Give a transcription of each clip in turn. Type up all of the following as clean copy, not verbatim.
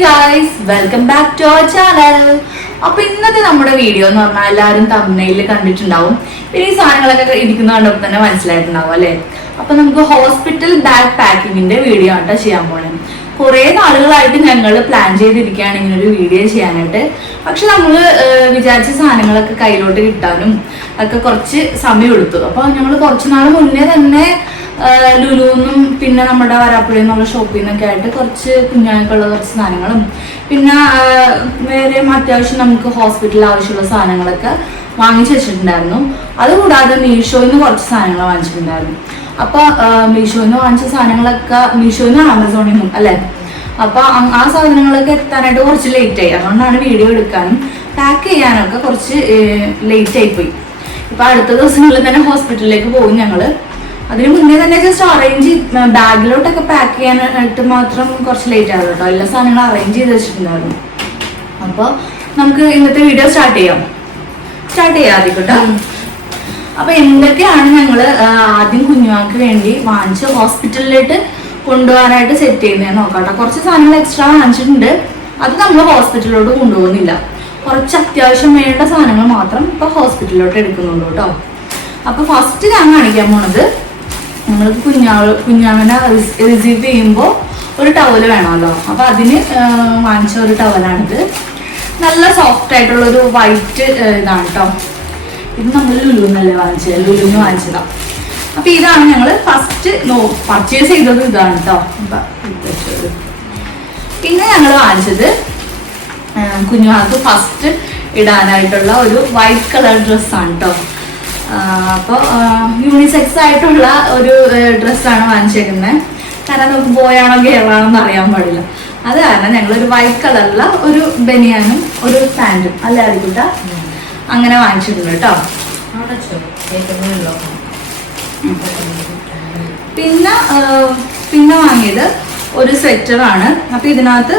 guys, welcome back to our channel. അപ്പോൾ ഇന്നത്തെ നമ്മുടെ വീഡിയോ എന്ന് പറഞ്ഞാൽ എല്ലാവരും തംബ്നെയിൽ കണ്ടിട്ടുണ്ടാവും. പിന്നെ ഈ സാധനങ്ങളൊക്കെ ഇരിക്കുന്ന കണ്ടപ്പോൾ തന്നെ മനസ്സിലായിട്ടുണ്ടാവും അല്ലേ. അപ്പോൾ നമുക്ക് ഹോസ്പിറ്റൽ ബാഗ് പാക്കിങ്ങിന്റെ വീഡിയോ ആണ് ചെയ്യാൻ പോണേ. കുറേ നാളുകളായിട്ട് ഞങ്ങൾ പ്ലാൻ ചെയ്തിരിക്കുകയാണ് ഇങ്ങനൊരു വീഡിയോ ചെയ്യാനായിട്ട്. പക്ഷെ നമ്മൾ വിചാരിച്ച സാധനങ്ങളൊക്കെ കയ്യിലോട്ട് കിട്ടാനും ഒക്കെ കുറച്ച് സമയം എടുത്തു. അപ്പോൾ ഞങ്ങൾ കുറച്ച് നാൾ മുന്നേ തന്നെ ലുലുന്നും പിന്നെ നമ്മുടെ വരാപ്പുഴയിൽ നിന്നുള്ള ഷോപ്പിൽ നിന്നൊക്കെ ആയിട്ട് കുറച്ച് കുഞ്ഞാൾക്കുള്ള കുറച്ച് സാധനങ്ങളും പിന്നെ വേറെ അത്യാവശ്യം നമുക്ക് ഹോസ്പിറ്റലിൽ ആവശ്യമുള്ള സാധനങ്ങളൊക്കെ വാങ്ങിച്ചു വെച്ചിട്ടുണ്ടായിരുന്നു. അതുകൂടാതെ മീഷോയിൽ നിന്ന് കുറച്ച് സാധനങ്ങൾ വാങ്ങിച്ചിട്ടുണ്ടായിരുന്നു. അപ്പോൾ മീഷോയിൽ നിന്ന് വാങ്ങിച്ച സാധനങ്ങളൊക്കെ മീഷോയിൽ നിന്ന് ആമസോണിൽ നിന്നും അല്ലേ. അപ്പോൾ ആ സാധനങ്ങളൊക്കെ എത്താനായിട്ട് കുറച്ച് ലേറ്റ് ആയി. അതുകൊണ്ടാണ് വീഡിയോ എടുക്കാനും പാക്ക് ചെയ്യാനൊക്കെ കുറച്ച് ലേറ്റ് ആയിപ്പോയി. ഇപ്പം അടുത്ത ദിവസങ്ങളിൽ തന്നെ ഹോസ്പിറ്റലിലേക്ക് പോകും ഞങ്ങൾ. അതിന് മുന്നേ തന്നെ ജസ്റ്റ് അറേഞ്ച് ബാഗിലോട്ടൊക്കെ പാക്ക് ചെയ്യാനായിട്ട് മാത്രം കുറച്ച് ലേറ്റ് ആകും കേട്ടോ. എല്ലാ സാധനങ്ങളും അറേഞ്ച് ചെയ്ത് വെച്ചിട്ടുണ്ടായിരുന്നു. അപ്പോൾ നമുക്ക് ഇന്നത്തെ വീഡിയോ സ്റ്റാർട്ട് ചെയ്യാം ആദ്യം കേട്ടോ. അപ്പൊ എന്തൊക്കെയാണ് ഞങ്ങൾ ആദ്യം കുഞ്ഞുങ്ങൾക്ക് വേണ്ടി വാങ്ങിച്ച് ഹോസ്പിറ്റലിലേക്ക് കൊണ്ടുപോകാനായിട്ട് സെറ്റ് ചെയ്യുന്നതെന്ന് നോക്കാം. കുറച്ച് സാധനങ്ങൾ എക്സ്ട്രാ വാങ്ങിച്ചിട്ടുണ്ട്. അത് നമ്മൾ ഹോസ്പിറ്റലിലോട്ട് കൊണ്ടുപോകുന്നില്ല. കുറച്ച് അത്യാവശ്യം വേണ്ട സാധനങ്ങൾ മാത്രം ഇപ്പൊ ഹോസ്പിറ്റലിലോട്ട് എടുക്കുന്നുള്ളൂ കേട്ടോ. അപ്പൊ ഫസ്റ്റ് ഞാൻ കാണിക്കാൻ പോണത് നമ്മൾക്ക് കുഞ്ഞാവിനെ റിസീവ് ചെയ്യുമ്പോൾ ഒരു ടവല് വേണമല്ലോ. അപ്പൊ അതിന് വാങ്ങിച്ച ഒരു ടവലാണിത്. നല്ല സോഫ്റ്റ് ആയിട്ടുള്ള ഒരു വൈറ്റ് ഇതാണ് കേട്ടോ. ഇത് നമ്മൾ ലുലുന്നല്ലേ ലുലുന്ന് വാങ്ങിച്ചതാ. അപ്പൊ ഇതാണ് ഞങ്ങൾ ഫസ്റ്റ് പർച്ചേസ് ചെയ്തത് ഇതാണ് കേട്ടോ. പിന്നെ ഞങ്ങൾ വാങ്ങിച്ചത് കുഞ്ഞുങ്ങൾക്ക് ഫസ്റ്റ് ഇടാനായിട്ടുള്ള ഒരു വൈറ്റ് കളർ ഡ്രസ്സാണ് കേട്ടോ. അപ്പോൾ യൂണിസെക്സ് ആയിട്ടുള്ള ഒരു ഡ്രസ്സാണ് വാങ്ങിച്ചേക്കുന്നത്. കാരണം നമുക്ക് ബോയാണോ ഗേളാണോ എന്ന് അറിയാൻ പാടില്ല. അത് കാരണം ഞങ്ങളൊരു വൈറ്റ് കളറിലുള്ള ഒരു ബനിയാനും ഒരു പാൻറ്റും അല്ലേ അറിയിക്കൂട്ട അങ്ങനെ വാങ്ങിച്ചിട്ടുണ്ട് കേട്ടോ. പിന്നെ വാങ്ങിയത് ഒരു സ്വെറ്ററാണ്. അപ്പൊ ഇതിനകത്ത്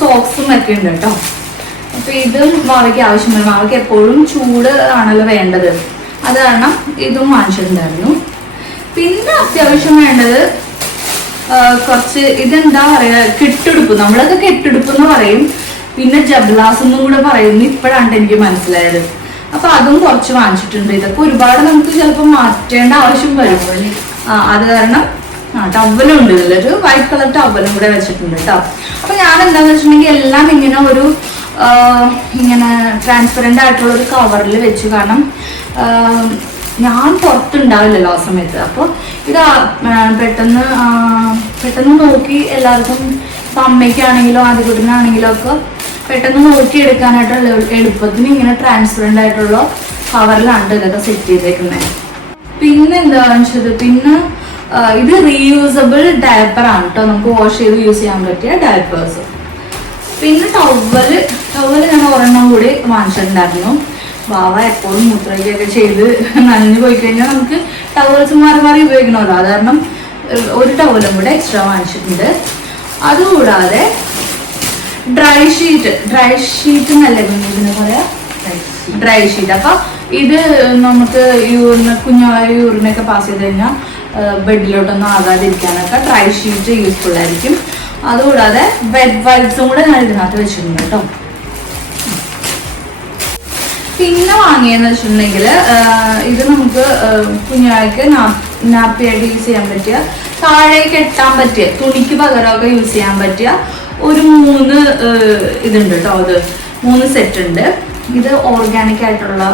സോക്സും ഒക്കെ ഉണ്ട് കേട്ടോ. അപ്പൊ ഇത് മാവയ്ക്ക് ആവശ്യമില്ല. മാവയ്ക്ക് എപ്പോഴും ചൂട് ആണല്ലോ വേണ്ടത്. അത് കാരണം ഇതും വാങ്ങിച്ചിട്ടുണ്ടായിരുന്നു. പിന്നെ അത്യാവശ്യം വേണ്ടത് കുറച്ച് ഇതെന്താ പറയാ കെട്ടുടുപ്പ്. നമ്മളൊക്കെ കെട്ടുടുപ്പ് എന്ന് പറയും. പിന്നെ ജബ്ലാസ് എന്നും കൂടെ പറയുന്നു. ഇപ്പോഴാണ് എനിക്ക് മനസ്സിലായത്. അപ്പൊ അതും കുറച്ച് വാങ്ങിച്ചിട്ടുണ്ട്. ഇതൊക്കെ ഒരുപാട് നമുക്ക് ചിലപ്പോൾ മാറ്റേണ്ട ആവശ്യം വരും. അത് കാരണം ടവലും ഉണ്ട്. ഇതിലൊരു വൈറ്റ് കളർ ടവലും കൂടെ വെച്ചിട്ടുണ്ട് കേട്ടോ. അപ്പൊ ഞാൻ എന്താന്ന് വെച്ചിട്ടുണ്ടെങ്കിൽ എല്ലാം ഇങ്ങനെ ഒരു ഇങ്ങനെ ട്രാൻസ്പെറന്റ് ആയിട്ടുള്ള ഒരു കവറിൽ വെച്ചു. കാരണം ഞാൻ പുറത്തുണ്ടാവില്ലല്ലോ ആ സമയത്ത്. അപ്പോൾ ഇത് പെട്ടെന്ന് നോക്കി എല്ലാവർക്കും ഇപ്പം അമ്മയ്ക്കാണെങ്കിലോ ആദ്യകുട്ടനാണെങ്കിലോ ഒക്കെ പെട്ടെന്ന് നോക്കി എടുക്കാനായിട്ടുള്ള എളുപ്പത്തിന് ഇങ്ങനെ ട്രാൻസ്പെറന്റ് ആയിട്ടുള്ള കവറിലാണ് ഇതൊക്കെ സെറ്റ് ചെയ്തേക്കുന്നത്. പിന്നെ എന്താണെന്ന് വെച്ചത് പിന്നെ ഇത് റീയൂസബിൾ ഡയപ്പറാണ് കേട്ടോ. നമുക്ക് വാഷ് ചെയ്ത് യൂസ് ചെയ്യാൻ പറ്റിയ ഡയപ്പേഴ്സ്. പിന്നെ ടവല് ഞാൻ ഒരെണ്ണം കൂടി വാങ്ങിച്ചിട്ടുണ്ടായിരുന്നു. ബാവ എപ്പോഴും മൂത്രയ്ക്കൊക്കെ ചെയ്ത് നനഞ്ഞു പോയി കഴിഞ്ഞാൽ നമുക്ക് ടവൽസ് മാറി മാറി ഉപയോഗിക്കണമല്ലോ. അത് കാരണം ഒരു ടവലും കൂടെ എക്സ്ട്രാ വാങ്ങിച്ചിട്ടുണ്ട്. അതുകൂടാതെ ഡ്രൈ ഷീറ്റ് എന്നല്ലേ ഇതിനെ പറയാ ഡ്രൈ ഷീറ്റ്. അപ്പൊ ഇത് നമുക്ക് കുഞ്ഞായ യൂറിനൊക്കെ പാസ് ചെയ്ത് കഴിഞ്ഞാൽ ബെഡിലോട്ടൊന്നും ആകാതിരിക്കാനൊക്കെ ഡ്രൈ ഷീറ്റ് യൂസ്ഫുൾ ആയിരിക്കും. അതുകൂടാതെ വെറ്റ് വൈപ്സും കൂടെ ഞാൻ ഇതിനകത്ത് വെച്ചിട്ടുണ്ട് കേട്ടോ. പിന്നെ വാങ്ങിയെന്ന് വെച്ചിട്ടുണ്ടെങ്കിൽ ഇത് നമുക്ക് കുഞ്ഞായ്ക്ക് നാപ്പിയായിട്ട് യൂസ് ചെയ്യാൻ പറ്റിയ താഴേക്ക് കെട്ടാൻ പറ്റിയ തുണിക്ക് പകരമൊക്കെ യൂസ് ചെയ്യാൻ പറ്റിയ ഒരു 3 ഇതുണ്ട് കേട്ടോ. അത് 3 സെറ്റ് ഉണ്ട്. ഇത് ഓർഗാനിക് ആയിട്ടുള്ള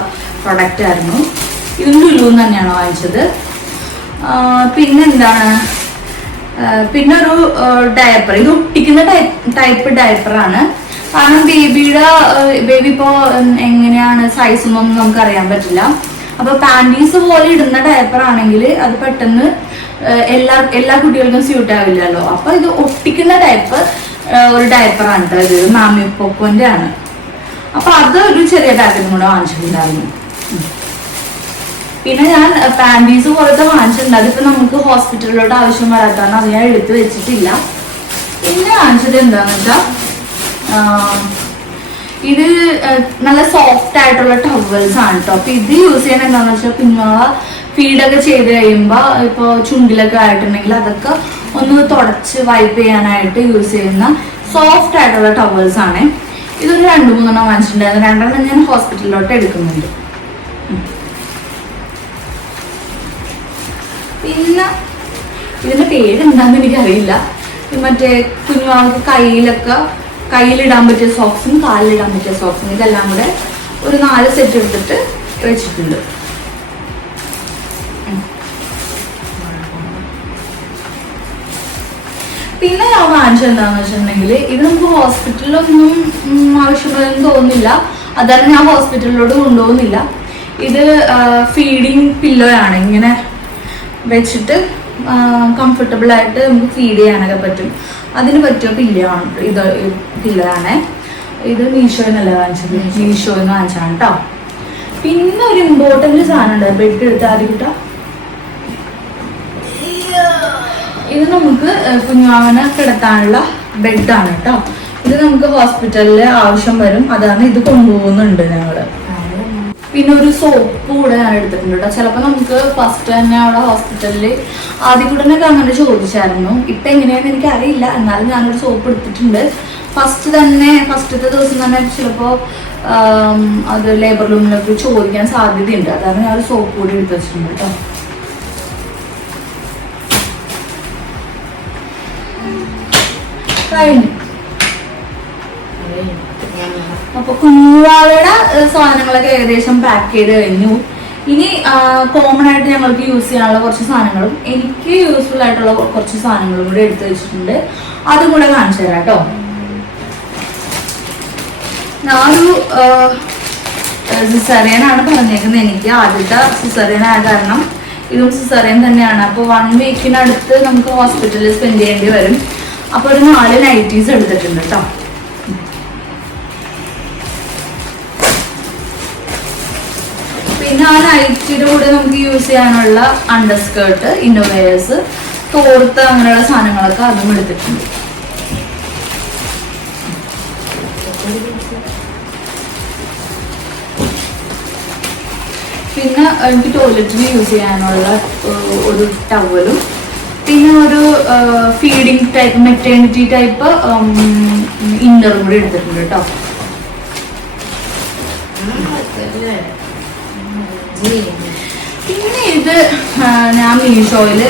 പ്രൊഡക്റ്റ് ആയിരുന്നു. ഇതും ലുലുന്ന് തന്നെയാണ് വാങ്ങിച്ചത്. പിന്നെ എന്താണ് പിന്നെ ഒരു ഡയപ്പർ. ഇത് ഒട്ടിക്കുന്ന ടൈപ്പ് ഡയപ്പറാണ്. കാരണം ബേബി ഇപ്പോൾ എങ്ങനെയാണ് സൈസ് ഒന്നും നമുക്ക് അറിയാൻ പറ്റില്ല. അപ്പൊ പാൻറ്റീസ് പോലെ ഇടുന്ന ഡയപ്പർ ആണെങ്കിൽ അത് പെട്ടെന്ന് എല്ലാ കുട്ടികൾക്കും സ്യൂട്ട് ആവില്ലല്ലോ. അപ്പൊ ഇത് ഒട്ടിക്കുന്ന ഒരു ഡയപ്പറാണ് കേട്ടോ. ഇത് മാമി പോക്കോന്റെ ആണ്. അപ്പൊ അത് ഒരു ചെറിയ പാക്കറ്റും കൂടെ വാങ്ങിച്ചിട്ടുണ്ടായിരുന്നു. പിന്നെ ഞാൻ പാൻറ്റീസ് പോലത്തെ വാങ്ങിച്ചിട്ടുണ്ട്. അതിപ്പോ നമുക്ക് ഹോസ്പിറ്റലിലോട്ട് ആവശ്യം വരാത്താണ് അത് ഞാൻ എടുത്തു വെച്ചിട്ടില്ല. പിന്നെ വാങ്ങിച്ചത് എന്താന്ന് വെച്ചാൽ ഇത് നല്ല സോഫ്റ്റ് ആയിട്ടുള്ള ടവൽസ് ആണ് കേട്ടോ. അപ്പൊ ഇത് യൂസ് ചെയ്യണ എന്താന്ന് വെച്ചാൽ കുഞ്ഞുങ്ങളെ ഫീഡൊക്കെ ചെയ്ത് കഴിയുമ്പോൾ ഇപ്പോൾ ചുണ്ടിലൊക്കെ ആയിട്ടുണ്ടെങ്കിൽ അതൊക്കെ ഒന്ന് തുടച്ച് വൈപ്പ് ചെയ്യാനായിട്ട് യൂസ് ചെയ്യുന്ന സോഫ്റ്റ് ആയിട്ടുള്ള ടവൽസ് ആണ്. ഇതൊരു 2-3 വാങ്ങിച്ചിട്ടുണ്ടായിരുന്നു. 2 ഞാൻ ഹോസ്പിറ്റലിലോട്ട് എടുക്കുന്നുണ്ട്. പിന്നെ ഇതിന്റെ പേരെന്താന്ന് എനിക്കറിയില്ല. മറ്റേ കുഞ്ഞുങ്ങൾക്ക് കയ്യിലിടാൻ പറ്റിയ സോക്സും കാലിലിടാൻ പറ്റിയ സോക്സും ഇതെല്ലാം കൂടെ ഒരു 4 സെറ്റ് എടുത്തിട്ട് വെച്ചിട്ടുണ്ട്. പിന്നെ ഞാൻ വാങ്ങിച്ചത് എന്താണെന്ന് വെച്ചിട്ടുണ്ടെങ്കിൽ ഇത് നമുക്ക് ഹോസ്പിറ്റലിലൊന്നും ആവശ്യമുള്ളതെന്ന് തോന്നുന്നില്ല. അതാണ് ഞാൻ ഹോസ്പിറ്റലിലോട്ട് കൊണ്ടുപോകുന്നില്ല. ഇത് ഫീഡിങ് പില്ലോ ആണ്. ഇങ്ങനെ വെച്ചിട്ട് കംഫർട്ടബിൾ ആയിട്ട് നമുക്ക് ഫീഡ് ചെയ്യാനൊക്കെ പറ്റും. അതിന് പറ്റിയ പില്ലാണ് ഇത്. പില്ലാണ് ഇത് മീഷോന്നല്ല വാങ്ങിച്ചത്, മീഷോന്ന് വാങ്ങിച്ചാണ് കേട്ടോ. പിന്നെ ഒരു ഇമ്പോർട്ടന്റ് സാധനം ഉണ്ട്, ബെഡ് എടുത്ത് ആദ്യം കിട്ടാം. ഇത് നമുക്ക് കുഞ്ഞാവനെ കിടത്താനുള്ള ബെഡാണ് കേട്ടോ. ഇത് നമുക്ക് ഹോസ്പിറ്റലിൽ ആവശ്യം വരും, അതാണ് ഇത് കൊണ്ടുപോകുന്നുണ്ട് ഞങ്ങള്. പിന്നെ ഒരു സോപ്പ് കൂടെ ഞാൻ എടുത്തിട്ടുണ്ട് കേട്ടോ. ചിലപ്പോൾ നമുക്ക് ഫസ്റ്റ് തന്നെ അവിടെ ഹോസ്പിറ്റലിൽ ആദ്യം കൂടെ തന്നെ അങ്ങനെ ചോദിച്ചായിരുന്നു. ഇപ്പം എങ്ങനെയാണെന്ന് എനിക്ക് അറിയില്ല, എന്നാലും ഞാനൊരു സോപ്പ് എടുത്തിട്ടുണ്ട്. ഫസ്റ്റത്തെ ദിവസം തന്നെ ചിലപ്പോൾ അത് ലേബർ റൂമിലൊക്കെ ചോദിക്കാൻ സാധ്യതയുണ്ട്, അതാണ് ഞാൻ ഒരു സോപ്പ് കൂടി എടുത്ത് വെച്ചിട്ടുണ്ട് കേട്ടോ. അപ്പൊ കുഞ്ഞുവാവയുടെ സാധനങ്ങളൊക്കെ ഏകദേശം പാക്ക് ചെയ്ത് കഴിഞ്ഞു. ഇനി കോമൺ ആയിട്ട് ഞങ്ങൾക്ക് യൂസ് ചെയ്യാനുള്ള കുറച്ച് സാധനങ്ങളും എനിക്ക് യൂസ്ഫുൾ ആയിട്ടുള്ള കുറച്ച് സാധനങ്ങളും കൂടെ എടുത്തു വെച്ചിട്ടുണ്ട്. അതും കൂടെ കാണിച്ചു തരാം കേട്ടോ. ഞാനൊരു സിസേറിയനാണ് പറഞ്ഞേക്കുന്നത്. എനിക്ക് ആദ്യത്തെ സിസേറിയൻ ആയ കാരണം ഇതും സിസേറിയൻ തന്നെയാണ്. അപ്പോൾ 1 വീക്കിനടുത്ത് നമുക്ക് ഹോസ്പിറ്റലിൽ സ്പെൻഡ് ചെയ്യേണ്ടി വരും. അപ്പോൾ ഒരു 4 നൈറ്റീസ് എടുത്തിട്ടുണ്ട് കേട്ടോ. പിന്നെ ആ നൈറ്റിയുടെ കൂടെ നമുക്ക് യൂസ് ചെയ്യാനുള്ള അണ്ടർസ്കേർട്ട്, ഇന്നോവേഴ്സ്, തോർത്ത് അങ്ങനെയുള്ള സാധനങ്ങളൊക്കെ അതും എടുത്തിട്ടുണ്ട്. പിന്നെ എനിക്ക് ടോയ്ലറ്റിൽ യൂസ് ചെയ്യാനുള്ള ഒരു ടവലും, പിന്നെ ഒരു ഫീഡിങ് ടൈപ്പ് മെറ്റേണിറ്റി ടൈപ്പ് ഇന്നറും കൂടി എടുത്തിട്ടുണ്ട് കേട്ടോ. പിന്നെ ഇത് ഞാൻ മീഷോയില്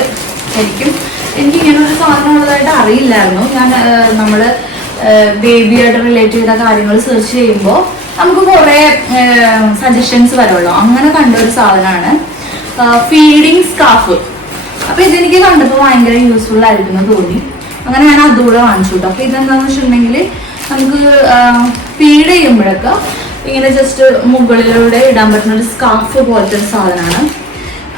എനിക്ക് ഇങ്ങനെ ഒരു സാധനം ഉള്ളതായിട്ട് അറിയില്ലായിരുന്നു. ഞാൻ നമ്മള് ബേബിയായിട്ട് റിലേറ്റ് ചെയ്ത കാര്യങ്ങൾ സെർച്ച് ചെയ്യുമ്പോൾ നമുക്ക് കുറെ സജഷൻസ് വരുമല്ലോ. അങ്ങനെ കണ്ട ഒരു സാധനമാണ് ഫീഡിങ് സ്കാർഫ്. അപ്പൊ ഇതെനിക്ക് കണ്ടപ്പോൾ ഭയങ്കര യൂസ്ഫുൾ ആയിരിക്കുന്നു തോന്നി. അങ്ങനെ ഞാൻ അതുകൂടെ വാങ്ങിച്ചു കേട്ടോ. അപ്പൊ ഇതെന്താന്ന് വെച്ചിട്ടുണ്ടെങ്കിൽ നമുക്ക് ഫീഡ് ചെയ്യുമ്പോഴൊക്കെ ഇങ്ങനെ ജസ്റ്റ് മുകളിലൂടെ ഇടാൻ പറ്റുന്ന ഒരു സ്കാർഫ് പോലത്തെ ഒരു സാധനമാണ്.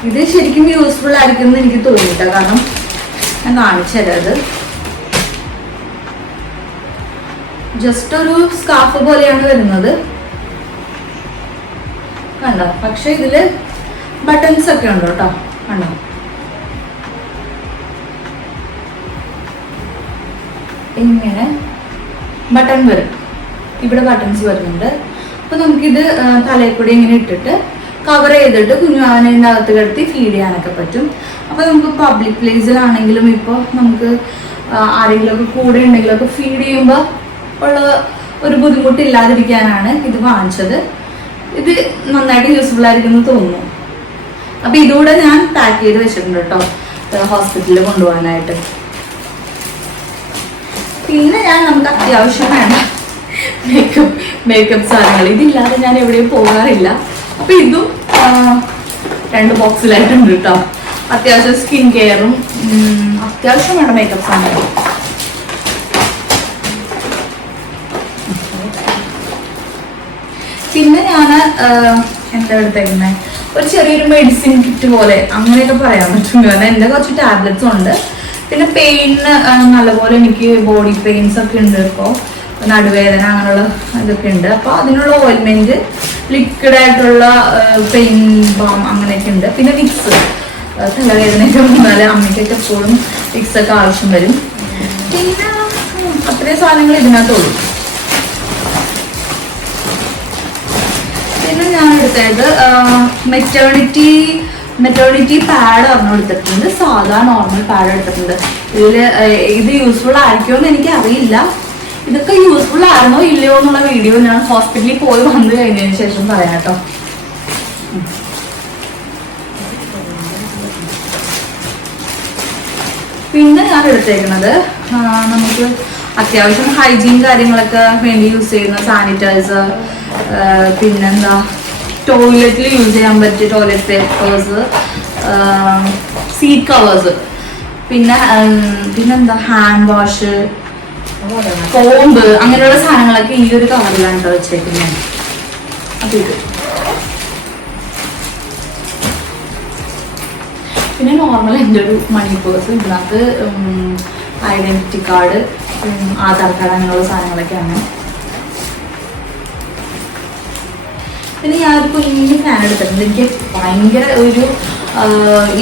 ഇത് ശരിക്കും യൂസ്ഫുൾ ആയിരിക്കും എന്ന് എനിക്ക് തോന്നിയിട്ടോ. കാരണം ഞാൻ കാണിച്ചു തരാം. അത് ജസ്റ്റ് ഒരു സ്കാർഫ് പോലെയാണ് വരുന്നത്, കണ്ടോ. പക്ഷെ ഇതില് ബട്ടൺസ് ഒക്കെ ഉണ്ട് കേട്ടോ, കണ്ടോ. ഇങ്ങനെ ബട്ടൺ വരും, ഇവിടെ ബട്ടൺസ് വരുന്നുണ്ട്. അപ്പൊ നമുക്കിത് തലയിൽ കൂടി ഇങ്ങനെ ഇട്ടിട്ട് കവർ ചെയ്തിട്ട് കുഞ്ഞുവാവനെ അകത്ത് കിടത്തി ഫീഡ് ചെയ്യാനൊക്കെ പറ്റും. അപ്പൊ നമുക്ക് പബ്ലിക് പ്ലേസിലാണെങ്കിലും ഇപ്പോൾ നമുക്ക് ആരെങ്കിലുമൊക്കെ കൂടെ ഉണ്ടെങ്കിലൊക്കെ ഫീഡ് ചെയ്യുമ്പോൾ ഉള്ള ഒരു ബുദ്ധിമുട്ടില്ലാതിരിക്കാനാണ് ഇത് വാങ്ങിച്ചത്. ഇത് നന്നായിട്ട് യൂസ്ഫുൾ ആയിരിക്കുമെന്ന് തോന്നുന്നു. അപ്പൊ ഇതുകൂടെ ഞാൻ പാക്ക് ചെയ്ത് വെച്ചിട്ടുണ്ട് കേട്ടോ ഹോസ്പിറ്റലിൽ കൊണ്ടുപോകാനായിട്ട്. പിന്നെ നമുക്ക് അത്യാവശ്യം വേണ്ട മേക്കപ്പ് സാധനങ്ങൾ, ഇതില്ലാതെ ഞാൻ എവിടെയും പോകാറില്ല. അപ്പൊ ഇതും 2 ബോക്സിലായിട്ടുണ്ട് കേട്ടോ. അത്യാവശ്യം സ്കിൻ കെയറും അത്യാവശ്യം വേണ്ട മേക്കപ്പ് സാധനങ്ങൾ. പിന്നെ ഞാൻ എന്താ എടുത്തേക്കുന്നത്, ഒരു ചെറിയൊരു മെഡിസിൻ കിറ്റ് പോലെ അങ്ങനെയൊക്കെ പറയാൻ പറ്റും. കാരണം എൻ്റെ കുറച്ച് ടാബ്ലറ്റ്സ് ഉണ്ട്. പിന്നെ പെയിന് നല്ലപോലെ എനിക്ക് ബോഡി പെയിൻസ് ഒക്കെ ഉണ്ട്. ഇപ്പോൾ നടുവേദന അങ്ങനെയുള്ള ഇതൊക്കെ ഉണ്ട്. അപ്പോൾ അതിനുള്ള ഓയിൽമെന്റ്, ലിക്വിഡ് ആയിട്ടുള്ള പെയിൻ ബാം അങ്ങനെയൊക്കെ ഉണ്ട്. പിന്നെ വിക്സ്, തലവേദനയൊക്കെ വന്നാൽ അമ്മയ്ക്കൊക്കെ എപ്പോഴും വിക്സ് ഒക്കെ ആവശ്യം വരും. പിന്നെ അത്രയും സാധനങ്ങൾ ഇതിനകത്തുള്ളൂ. പിന്നെ ഞാൻ എടുത്തത് മെറ്റേണിറ്റി മെറ്റേണിറ്റി പാഡ് പറഞ്ഞു എടുത്തിട്ടുണ്ട്, സാധാ നോർമൽ പാഡ് എടുത്തിട്ടുണ്ട്. ഇത് യൂസ്ഫുൾ ആയിരിക്കുമെന്ന് എനിക്ക് അറിയില്ല. ഇതൊക്കെ യൂസ്ഫുൾ ആയിരുന്നോ ഇല്ലയോ എന്നുള്ള വീഡിയോ ഞാൻ ഹോസ്പിറ്റലിൽ പോയി വന്നു കഴിഞ്ഞതിന് ശേഷം പറയാം കേട്ടോ. പിന്നെ ഞാൻ എടുത്തേക്കുന്നത് നമുക്ക് അത്യാവശ്യം ഹൈജീൻ കാര്യങ്ങളൊക്കെ വേണ്ടി യൂസ് ചെയ്യുന്ന സാനിറ്റൈസർ, പിന്നെന്താ ടോയ്ലറ്റിൽ യൂസ് ചെയ്യാൻ പറ്റിയ ടോയ്ലറ്റ് പേപ്പേഴ്സ്, സീറ്റ് കവേഴ്സ്, പിന്നെന്താ ഹാൻഡ് വാഷ്, കോമ്പ്, അങ്ങനെയുള്ള സാധനങ്ങളൊക്കെ ഈ ഒരു കവറിലാണ് കേട്ടോ വെച്ചേക്കുന്നത്. അപ്പൊ ഇത് പിന്നെ നോർമൽ എൻ്റെ ഒരു മണി പേഴ്സ്, ഇതിനകത്ത് ഐഡന്റിറ്റി കാർഡ്, ആധാർ കാർഡ്, അങ്ങനെയുള്ള സാധനങ്ങളൊക്കെയാണ്. പിന്നെ ഞാനൊരു കുഞ്ഞു ഫാൻ എടുത്തിട്ടുണ്ട്. എനിക്ക് ഭയങ്കര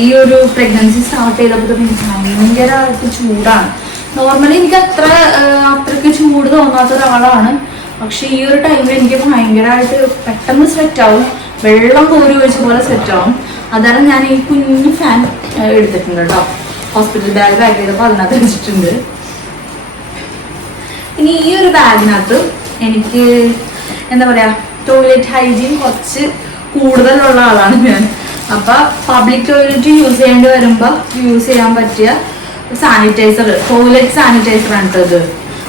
ഈ ഒരു പ്രഗ്നൻസി സ്റ്റാർട്ട് ചെയ്തപ്പോൾ തന്നെ എനിക്ക് ഭയങ്കരമായിട്ട് ചൂടാണ്. നോർമലി എനിക്ക് അത്രയ്ക്ക് ചൂട് തോന്നാത്ത ഒരാളാണ്. പക്ഷെ ഈ ഒരു ടൈമിൽ എനിക്ക് ഭയങ്കരമായിട്ട് പെട്ടെന്ന് സ്വെറ്റ് ആവും, വെള്ളം കോരി ഒഴിച്ച പോലെ സ്വെറ്റ് ആവും. അതാണ് ഞാൻ ഈ കുഞ്ഞു ഫാൻ എടുത്തിട്ടുണ്ട് കേട്ടോ. ഹോസ്പിറ്റൽ ബാഗ് ചെയ്തപ്പോൾ അതിനകത്ത് വെച്ചിട്ടുണ്ട്. ഇനി ഈ ഒരു ബാഗിനകത്ത് എനിക്ക് എന്താ പറയാ, ടോയ്ലറ്റ് ഹൈജീൻ കുറച്ച് കൂടുതലുള്ള ആളാണ് ഞാൻ. അപ്പൊ പബ്ലിക് ടോയ്ലറ്റ് യൂസ് ചെയ്യേണ്ടി വരുമ്പോൾ യൂസ് ചെയ്യാൻ പറ്റിയ സാനിറ്റൈസർ, ടോയ്ലറ്റ് സാനിറ്റൈസർ ആണ് ഇത്.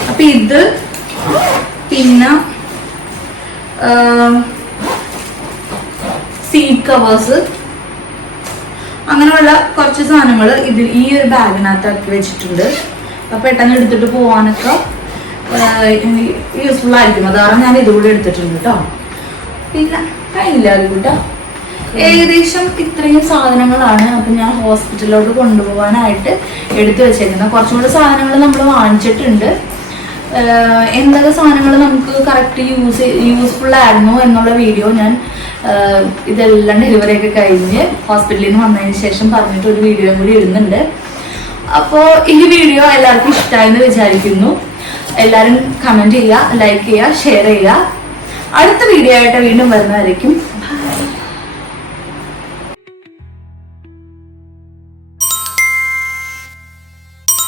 അപ്പൊ ഇത് പിന്നെ സീറ്റ് കവേഴ്സ്, അങ്ങനെയുള്ള കുറച്ച് സാധനങ്ങൾ ഈ ഒരു ബാഗിനകത്താക്കി വെച്ചിട്ടുണ്ട്. അപ്പൊ പെട്ടെന്ന് എടുത്തിട്ട് പോവാനൊക്കെ യൂസ്ഫുൾ ആയിരിക്കും. അതാണ് ഞാൻ ഇതുകൂടി എടുത്തിട്ടുണ്ട് കേട്ടോ. പിന്നെ കഴിഞ്ഞില്ല കേട്ടോ. ഏകദേശം ഇത്രയും സാധനങ്ങളാണ് അപ്പൊ ഞാൻ ഹോസ്പിറ്റലിലോട്ട് കൊണ്ടുപോകാനായിട്ട് എടുത്തു വെച്ചേക്കുന്നത്. കുറച്ചും കൂടെ സാധനങ്ങൾ നമ്മൾ വാങ്ങിച്ചിട്ടുണ്ട്. എന്തൊക്കെ സാധനങ്ങൾ നമുക്ക് കറക്റ്റ് യൂസ്ഫുൾ ആയിരുന്നു എന്നുള്ള വീഡിയോ ഞാൻ ഇതെല്ലാം ഡെലിവറി ഒക്കെ കഴിഞ്ഞ് ഹോസ്പിറ്റലിൽ നിന്ന് വന്നതിന് ശേഷം പറഞ്ഞിട്ട് ഒരു വീഡിയോ കൂടി ഇടുന്നുണ്ട്. അപ്പോൾ ഈ വീഡിയോ എല്ലാവർക്കും ഇഷ്ടമായെന്ന് വിചാരിക്കുന്നു. എല്ലാവരും കമന്റ് ചെയ്യുക, ലൈക്ക് ചെയ്യുക, ഷെയർ ചെയ്യുക. അടുത്ത വീഡിയോ ആയിട്ട് വീണ്ടും വരുന്നതായിരിക്കും. ബൈ.